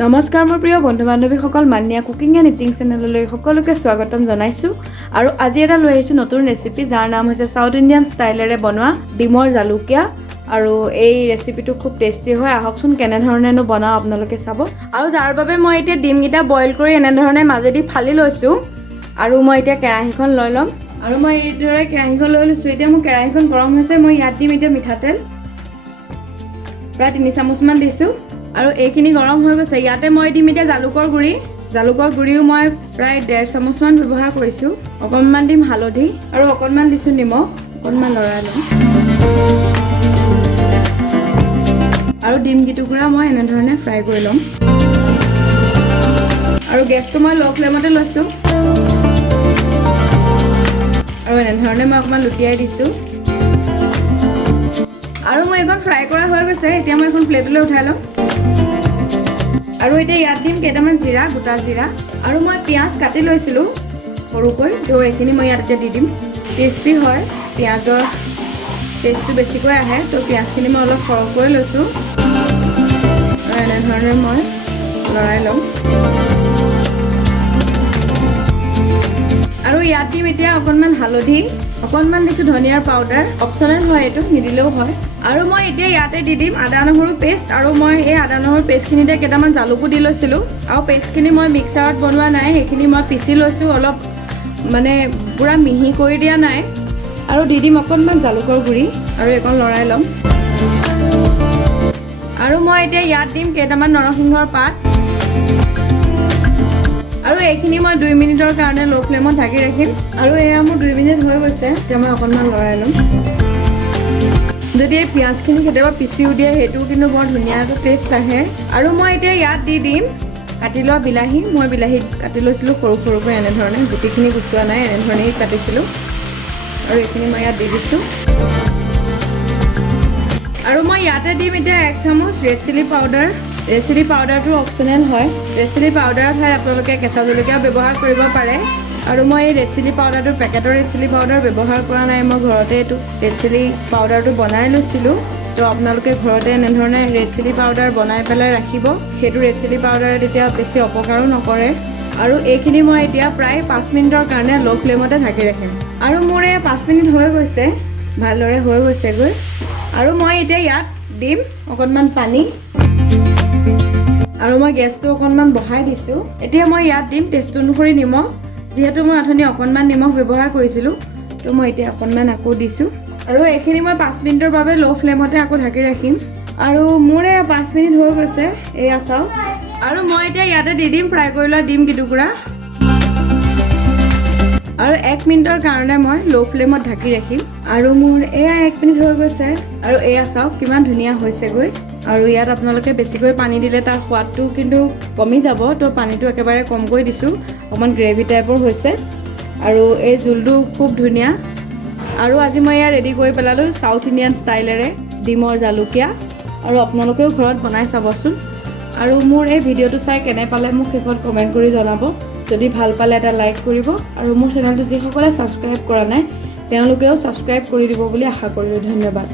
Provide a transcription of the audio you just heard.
নমস্কাৰ মোৰ প্ৰিয় বন্ধু বান্ধৱীসকল, মান্যা কুকিং এণ্ড ইটিং চেনেললৈ সকলোকে স্বাগতম জনাইছোঁ। আৰু আজি এটা লৈ আহিছোঁ নতুন ৰেচিপি, যাৰ নাম হৈছে সাউথ ইণ্ডিয়ান ষ্টাইলেৰে বনোৱা ডিমৰ জালুকীয়া। আৰু এই ৰেচিপিটো খুব টেষ্টি হয়। আহকচোন কেনেধৰণেনো বনাওঁ আপোনালোকে চাব। আৰু তাৰ বাবে মই এতিয়া ডিমকেইটা বইল কৰি এনেধৰণে মাজেদি ফালি লৈছোঁ। আৰু মই এতিয়া কেৰাহীখন লৈ ল'ম। আৰু মই এইদৰে কেৰাহীখন লৈ লৈছোঁ। এতিয়া মোৰ কেৰাহীখন গৰম হৈছে। মই ইয়াত দিম এতিয়া মিঠাতেল, প্ৰায় 3 চামুচমান দিছোঁ। আৰু এইখিনি গৰম হৈ গৈছে। ইয়াতে মই দিম এতিয়া জালুকৰ গুড়িও মই প্ৰায় 1.5 চামুচমান ব্যৱহাৰ কৰিছোঁ। অকণমান দিম হালধি আৰু অকণমান দিছোঁ নিমখ, অকণমান লৰাই ল'ম। আৰু ডিম কেইটুকুৰা মই এনেধৰণে ফ্ৰাই কৰি ল'ম। আৰু গেছটো মই ল' ফ্লেমতে লৈছোঁ। আৰু এনেধৰণে মই অকণমান লুটিয়াই দিছোঁ। আৰু মই এইখন ফ্ৰাই কৰা হৈ গৈছে। এতিয়া মই এখন প্লেটলৈ উঠাই ল'ম। আৰু এতিয়া ইয়াত দিম কেইটামান জিৰা, গোটা জিৰা। আৰু মই পিঁয়াজ কাটি লৈছিলোঁ সৰুকৈ, তো এইখিনি মই ইয়াত এতিয়া দি দিম। টেষ্টি হয়, পিঁয়াজৰ টেষ্টটো বেছিকৈ আহে, তো পিঁয়াজখিনি মই অলপ সৰহকৈ লৈছোঁ। আৰু এনেধৰণে মই লৰাই ল'ম। আৰু ইয়াত দিম এতিয়া অকণমান হালধি, অকণমান দিছোঁ ধনিয়াৰ পাউডাৰ, অপশ্যনেল হয়, এইটো নিদিলেও হয়। আৰু মই এতিয়া ইয়াতে দি দিম আদা নহৰু পেষ্ট। আৰু মই এই আদা নহৰু পেষ্টখিনিতে কেইটামান জালুকো দি লৈছিলোঁ। আৰু পেষ্টখিনি মই মিক্সাৰত বনোৱা নাই, সেইখিনি মই পিচি লৈছোঁ, অলপ মানে পূৰা মিহি কৰি দিয়া নাই। আৰু দি দিম অকণমান জালুকৰ গুড়ি আৰু এইকণ লৰাই ল'ম। আৰু মই এতিয়া ইয়াত দিম কেইটামান নৰসিংহৰ পাত। আৰু এইখিনি মই 2 মিনিটৰ কাৰণে ল' ফ্লেমত ঢাকি ৰাখিম। আৰু এয়া মোৰ 2 মিনিট হৈ গৈছে। এতিয়া মই অকণমান লৰাই ল'ম। যদি এই পিঁয়াজখিনি কেতিয়াবা পিচিও দিয়ে, সেইটোও কিন্তু বৰ ধুনীয়া এটা টেষ্ট আহে। আৰু মই এতিয়া ইয়াত দি দিম কাটি লোৱা বিলাহী। মই বিলাহী কাটি লৈছিলোঁ সৰু সৰুকৈ এনেধৰণে, গুটিখিনি গুচোৱা নাই, এনেধৰণেই কাটিছিলোঁ। আৰু এইখিনি মই ইয়াত দি দিছোঁ। আৰু মই ইয়াতে দিম এতিয়া 1 চামুচ red chilli powder. Red chilli পাউডাৰটো অপশ্যনেল হয়। ৰেড চিলি পাউডাৰৰ ঠাইত আপোনালোকে কেঁচা জলকীয়াও ব্যৱহাৰ কৰিব পাৰে। আৰু মই এই ৰেড চিলি পাউডাৰটো পেকেটৰ ৰেড চিলি পাউডাৰ ব্যৱহাৰ কৰা নাই, মই ঘৰতে এইটো ৰেড চিলি পাউডাৰটো বনাই লৈছিলোঁ। তো আপোনালোকে ঘৰতে এনেধৰণে ৰেড চিলি পাউডাৰ বনাই পেলাই ৰাখিব। সেইটো ৰেড চিলি পাউডাৰে তেতিয়া বেছি অপকাৰো নকৰে। আৰু এইখিনি মই এতিয়া প্ৰায় 5 মিনিটৰ কাৰণে ল' ফ্লেমতে ঢাকি ৰাখিম। আৰু মোৰ এই 5 মিনিট হৈ গৈছে, ভালদৰে হৈ গৈছেগৈ। আৰু মই এতিয়া ইয়াত দিম অকণমান পানী। আৰু মই গেছটো অকণমান বঢ়াই দিছোঁ। এতিয়া মই ইয়াত দিম টেষ্ট অনুসৰি নিমখ। যিহেতু মই অথনি অকণমান নিমখ ব্যৱহাৰ কৰিছিলোঁ, তো মই এতিয়া অকণমান আকৌ দিছোঁ। আৰু এইখিনি মই 5 মিনিটৰ বাবে ল' ফ্লেমতে আকৌ ঢাকি ৰাখিম। আৰু মোৰ এই 5 মিনিট হৈ গৈছে, এয়া চাওক। আৰু মই এতিয়া ইয়াতে দি দিম ফ্ৰাই কৰি লোৱা ডিম কেইটুকুৰা। আৰু 1 মিনিটৰ কাৰণে মই ল' ফ্লেমত ঢাকি ৰাখিম। আৰু মোৰ এয়া 1 মিনিট হৈ গৈছে। আৰু এয়া চাওক কিমান ধুনীয়া হৈছেগৈ। আৰু ইয়াত আপোনালোকে বেছিকৈ পানী দিলে তাৰ সোৱাদটো কিন্তু কমি যাব, তো পানীটো একেবাৰে কমকৈ দিছোঁ। অকণমান গ্ৰেভি টাইপৰ হৈছে। আৰু এই জোলটো খুব ধুনীয়া। আৰু আজি মই এয়া ৰেডি কৰি পেলালোঁ সাউথ ইণ্ডিয়ান ষ্টাইলেৰে ডিমৰ জালুকীয়া। আৰু আপোনালোকেও ঘৰত বনাই চাবচোন। আৰু মোৰ এই ভিডিঅ'টো চাই কেনে পালে মোক শেষত কমেণ্ট কৰি জনাব। যদি ভাল পালে এটা লাইক কৰিব। আৰু মোৰ চেনেলটো যিসকলে ছাবস্ক্ৰাইব কৰা নাই, তেওঁলোকেও ছাবস্ক্ৰাইব কৰি দিব বুলি আশা কৰিলোঁ। ধন্যবাদ।